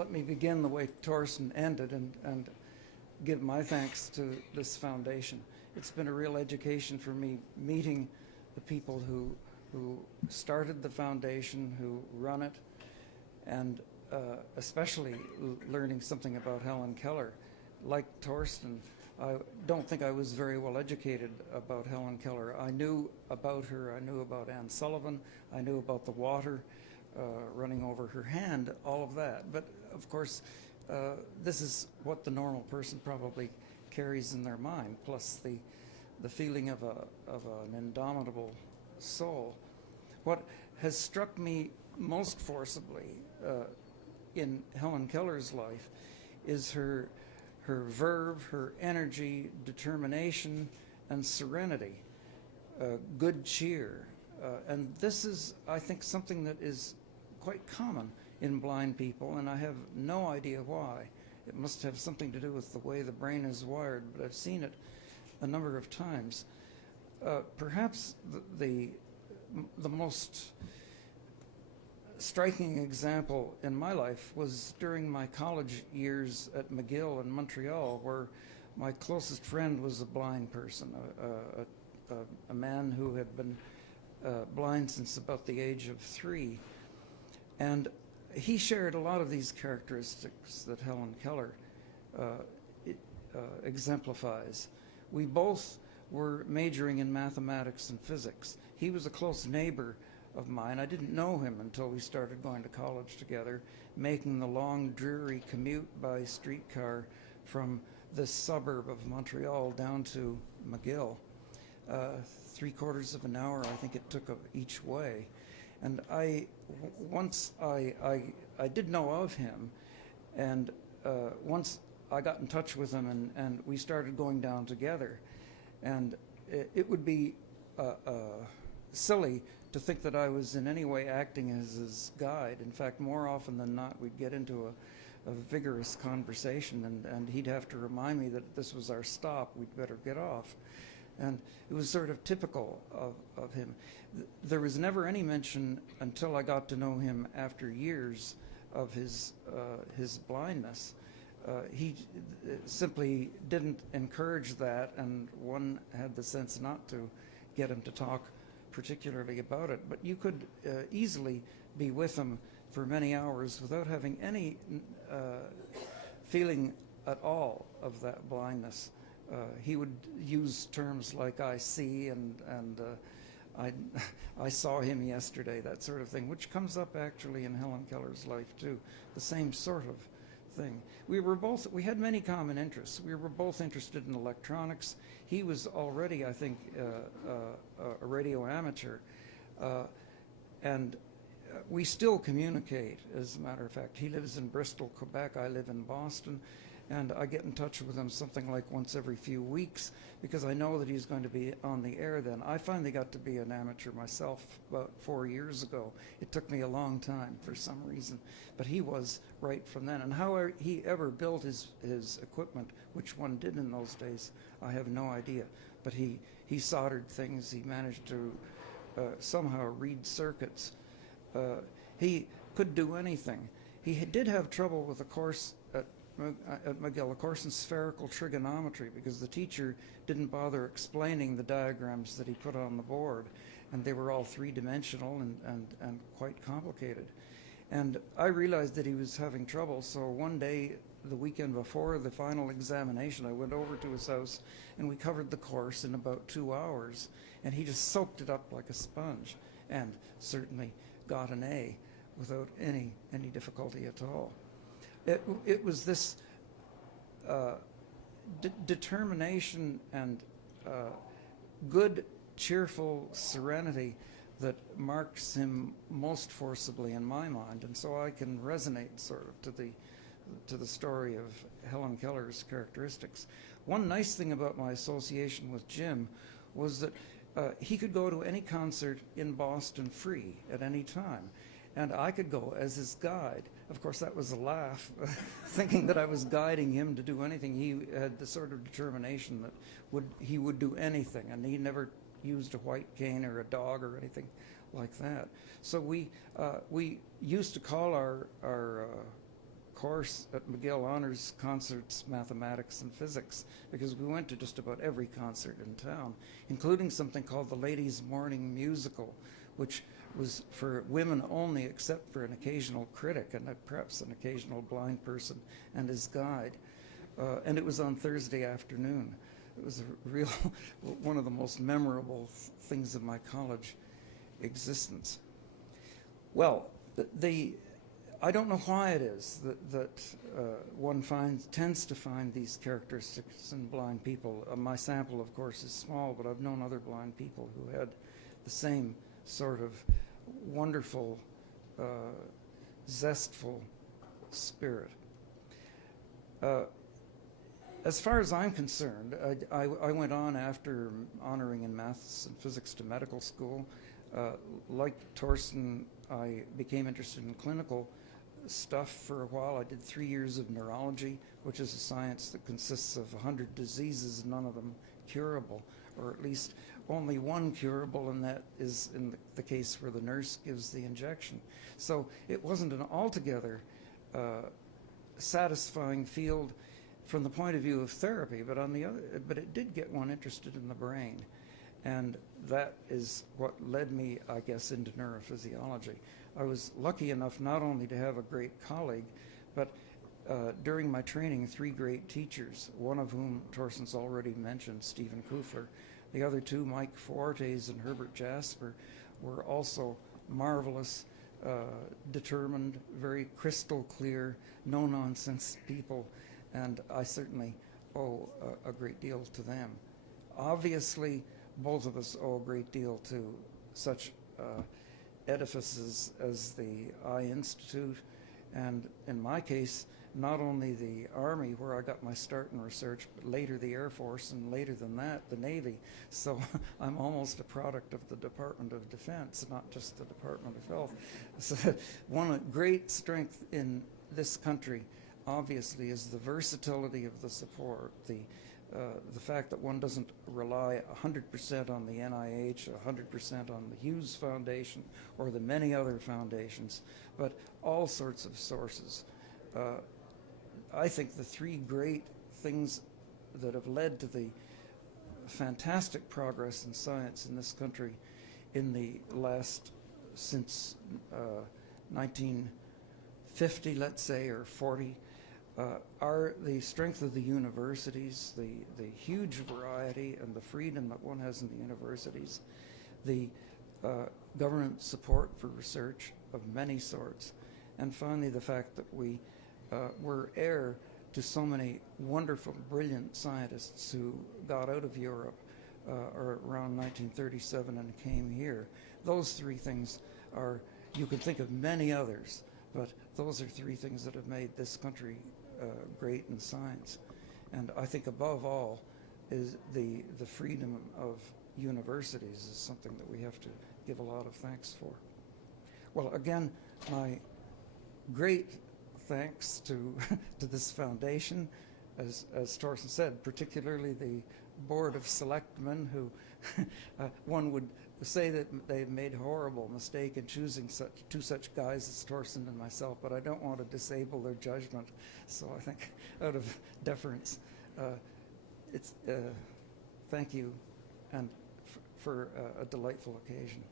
let me begin the way Torsten ended and give my thanks to this foundation. It's been a real education for me meeting the people who started the foundation, who run it, and especially learning something about Helen Keller. Like Torsten, I don't think I was very well educated about Helen Keller. I knew about her, I knew about Anne Sullivan, I knew about the water running over her hand, all of that. But of course, this is what the normal person probably carries in their mind, plus the feeling of an indomitable soul. What has struck me most forcibly in Helen Keller's life is her verve, her energy, determination, and serenity, good cheer. And this is, I think, something that is quite common in blind people, and I have no idea why. It must have something to do with the way the brain is wired, but I've seen it a number of times. Perhaps the most striking example in my life was during my college years at McGill in Montreal, where my closest friend was a blind person, a man who had been blind since about the age of 3. And he shared a lot of these characteristics that Helen Keller exemplifies. We both were majoring in mathematics and physics. He was a close neighbor of mine. I didn't know him until we started going to college together, making the long, dreary commute by streetcar from this suburb of Montreal down to McGill. 3/4 of an hour, I think it took each way. And once I did know of him, and once I got in touch with him, and we started going down together. And it would be silly to think that I was in any way acting as his guide. In fact, more often than not, we'd get into a vigorous conversation, and he'd have to remind me that this was our stop, we'd better get off. And it was sort of typical of him. There was never any mention until I got to know him after years of his blindness. He simply didn't encourage that, and one had the sense not to get him to talk particularly about it. But you could easily be with him for many hours without having any feeling at all of that blindness. He would use terms like "I see" and I saw him yesterday, that sort of thing, which comes up actually in Helen Keller's life too, the same sort of thing. We had many common interests. We were both interested in electronics. He was already, I think, a radio amateur, and we still communicate, as a matter of fact. He lives in Bristol, Quebec. I live in Boston. And I get in touch with him something like once every few weeks because I know that he's going to be on the air then. I finally got to be an amateur myself about 4 years ago. It took me a long time for some reason, but he was right from then. And how he ever built his equipment, which one did in those days, I have no idea. But he soldered things. He managed to somehow read circuits. He could do anything. He did have trouble with a course at McGill, a course in spherical trigonometry, because the teacher didn't bother explaining the diagrams that he put on the board, and they were all three-dimensional and quite complicated. And I realized that he was having trouble, so one day, the weekend before the final examination, I went over to his house, and we covered the course in about 2 hours, and he just soaked it up like a sponge, and certainly got an A without any difficulty at all. It was this determination and good, cheerful serenity that marks him most forcibly in my mind, and so I can resonate sort of to the story of Helen Keller's characteristics. One nice thing about my association with Jim was that he could go to any concert in Boston free at any time. And I could go as his guide. Of course, that was a laugh, thinking that I was guiding him to do anything. He had the sort of determination that he would do anything, and he never used a white cane or a dog or anything like that. So we used to call our course at McGill Honors Concerts, Mathematics and Physics, because we went to just about every concert in town, including something called the Ladies' Morning Musical, which was for women only except for an occasional critic and perhaps an occasional blind person and his guide. And it was on Thursday afternoon. It was a real, one of the most memorable things of my college existence. Well, I don't know why it is that one tends to find these characteristics in blind people. My sample, of course, is small, but I've known other blind people who had the same sort of wonderful, zestful spirit. As far as I'm concerned, I went on after honoring in maths and physics to medical school. Like Torsten, I became interested in clinical stuff for a while. I did 3 years of neurology, which is a science that consists of 100 diseases, none of them curable, or at least only one curable, and that is in the case where the nurse gives the injection. So it wasn't an altogether satisfying field from the point of view of therapy, but it did get one interested in the brain. And that is what led me, I guess, into neurophysiology. I was lucky enough not only to have a great colleague, but during my training, 3 great teachers, one of whom Torsten's already mentioned, Stephen Kufler. The other 2, Mike Fortes and Herbert Jasper, were also marvelous, determined, very crystal clear, no-nonsense people, and I certainly owe a great deal to them. Obviously, both of us owe a great deal to such edifices as the Eye Institute, and in my case, not only the Army, where I got my start in research, but later the Air Force, and later than that, the Navy. So I'm almost a product of the Department of Defense, not just the Department of Health. So one great strength in this country, obviously, is the versatility of the support, the fact that one doesn't rely 100% on the NIH, 100% on the Hughes Foundation, or the many other foundations, but all sorts of sources. I think the 3 great things that have led to the fantastic progress in science in this country in the last, since 1950, let's say, or 40, are the strength of the universities, the huge variety and the freedom that one has in the universities, the government support for research of many sorts, and finally the fact that we're heir to so many wonderful, brilliant scientists who got out of Europe around 1937 and came here. Those 3 things are, you can think of many others, but those are 3 things that have made this country great in science. And I think above all is the freedom of universities is something that we have to give a lot of thanks for. Well, again, my great thanks to this foundation, as Torsten said, particularly the Board of Selectmen, who one would say that they've made a horrible mistake in choosing two such guys as Torsten and myself, but I don't want to disable their judgment, so I think out of deference, thank you, and for a delightful occasion.